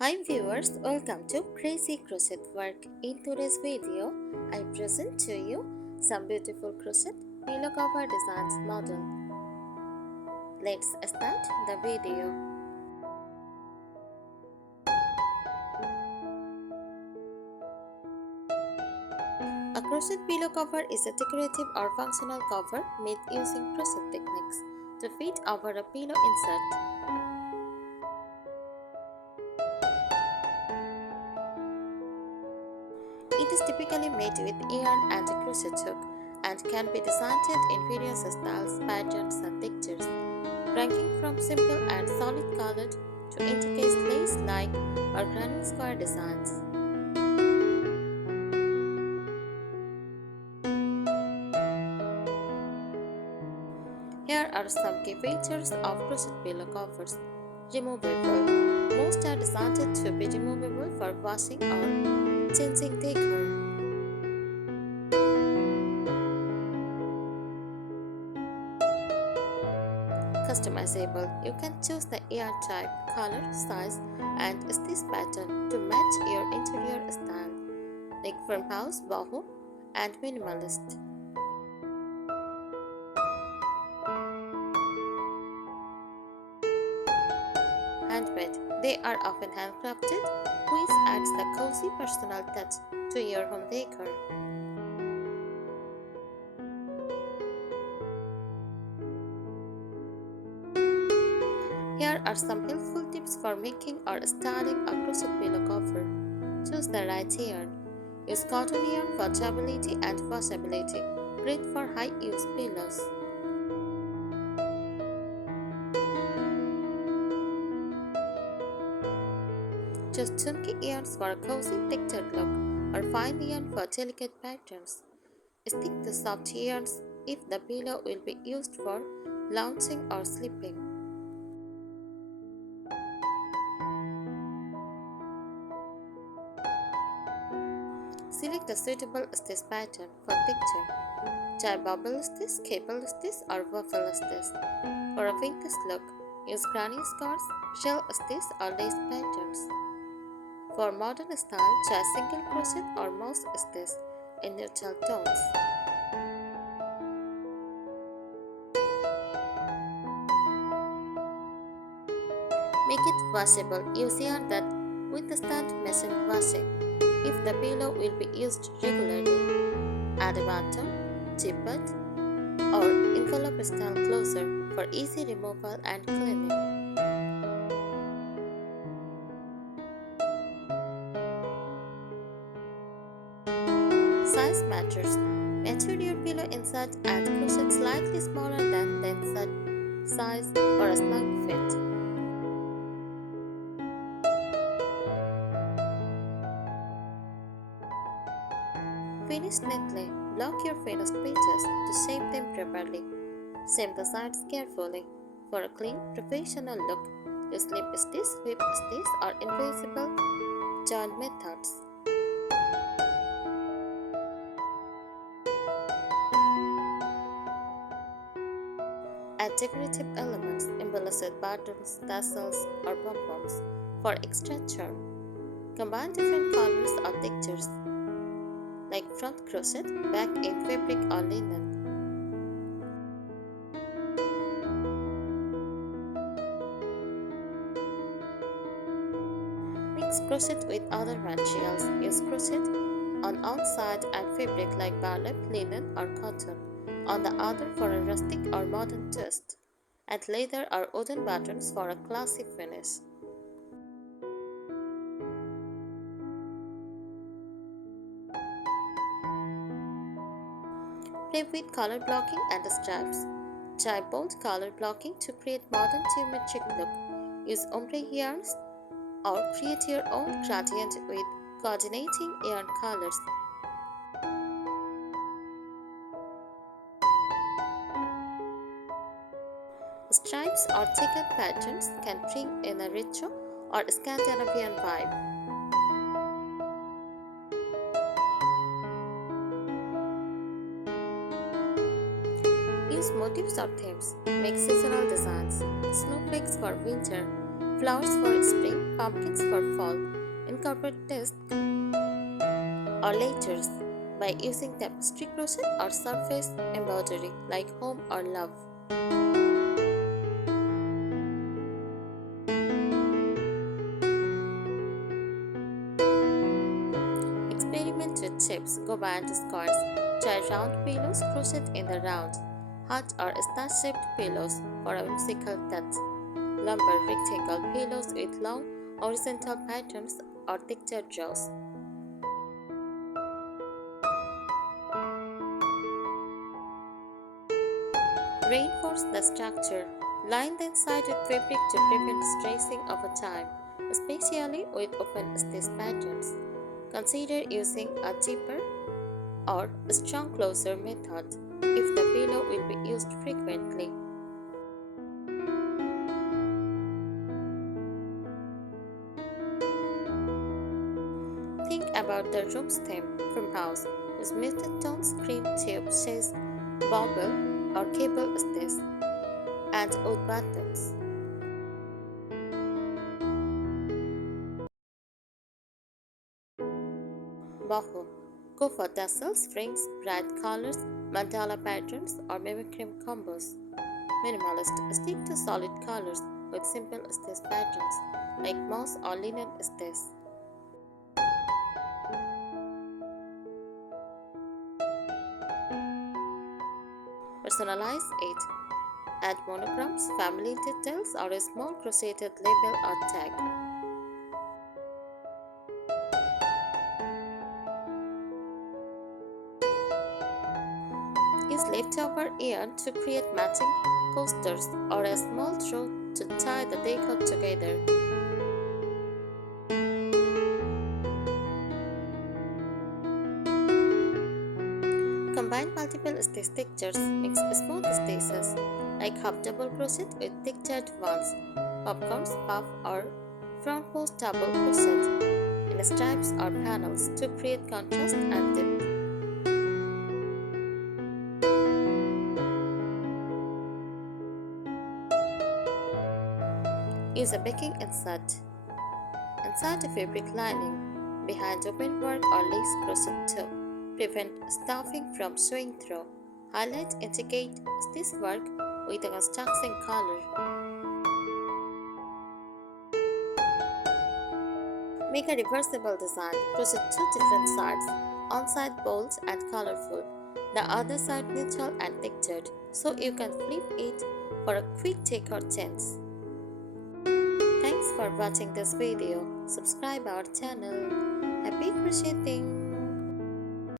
Hi viewers, welcome to Crazy Crochet Work. In today's video, I present to you some beautiful crochet pillow cover designs model. Let's start the video. A crochet pillow cover is a decorative or functional cover made using crochet techniques to fit over a pillow insert. It is typically made with yarn and a crochet hook and can be designed in various styles, patterns, and textures, ranging from simple and solid colored to intricate lace-like or granny square designs. Here are some key features of crochet pillow covers. Removable. Most are designed to be removable for washing or changing decor. Customizable. You can choose the yarn type, color, size, and stitch pattern to match your interior style, like farmhouse, boho, and minimalist. Handmade. They are often handcrafted, which adds the cozy personal touch to your home decor. Here are some helpful tips for making or styling a crochet pillow cover. Choose the right yarn. Use cotton yarn for durability and washability, great for high-use pillows. Choose chunky yarns for a cozy textured look or fine yarn for delicate patterns. Stick to soft yarns if the pillow will be used for lounging or sleeping. Select a suitable stitch pattern for texture. Try bubble stitch, cable stitch, or waffle stitch. For a vintage look, use granny squares, shell stitch, or lace patterns. For modern style, try single crochet or moss stitch in neutral tones. Make it washable. Use yarn that withstand machine washing if the pillow will be used regularly. Add a button, zipper, or envelope style closure for easy removal and cleaning. Size matters. Measure your pillow insert and crochet slightly smaller than the insert size for a snug fit. Finish neatly. Block your finished pieces to shape them properly. Seam the sides carefully. For a clean, professional look, use slip stitch, whip stitch, or invisible joint methods. Add decorative elements, embellish with buttons, tassels, or pom-poms for extra charm. Combine different colors or textures, like front crochet, back in fabric or linen. Mix crochet with other materials. Use crochet on one side and fabric like burlap, linen, or cotton on the other for a rustic or modern twist. Add leather or wooden buttons for a classy finish. Play with color blocking and stripes. Try bold color blocking to create modern geometric look. Use ombre yarns or create your own gradient with coordinating yarn colors. Stripes or checkered patterns can bring in a retro or Scandinavian vibe. Use motifs or themes. Make seasonal designs. Snowflakes for winter. flowers for spring, pumpkins for fall. Incorporate this or layers by using tapestry crochet or surface embroidery like home or love. Experiment with shapes, go beyond squares. Try round pillows crocheted in the round, heart or star-shaped pillows for a whimsical touch. Lumber rectangle pillows with long horizontal patterns or textured rows. Reinforce the structure. Line the inside with fabric to prevent stretching over time, especially with open stitch patterns. Consider using a zipper or a strong closure method if the pillow will be used frequently. Think about the room's theme from house with muted tones, cream tube, chase, bobble, or cable stitch, and wood buttons. Boho. Go for tassels, rings, bright colors, mandala patterns, or mimicry combos. Minimalist. Stick to solid colors with simple stitch patterns like moss or linen stitch. Personalize it. Add monograms, family details, or a small crocheted label or tag. Use leftover yarn to create matching coasters or a small throw to tie the decor together. Combine multiple stitch textures, mix smooth stitches like half double crochet with textured ones, popcorns, puff, or front post double crochet in stripes or panels to create contrast and depth. Use a backing insert inside the fabric lining behind open work or lace crochet to prevent stuffing from showing through. Highlight indicate stitch work with a construction color. Make a reversible design. Crochet two different sides, one side bold and colorful, the other side neutral and textured, so you can flip it for a quick decor change. Thanks for watching this video. Subscribe our channel. Happy crocheting!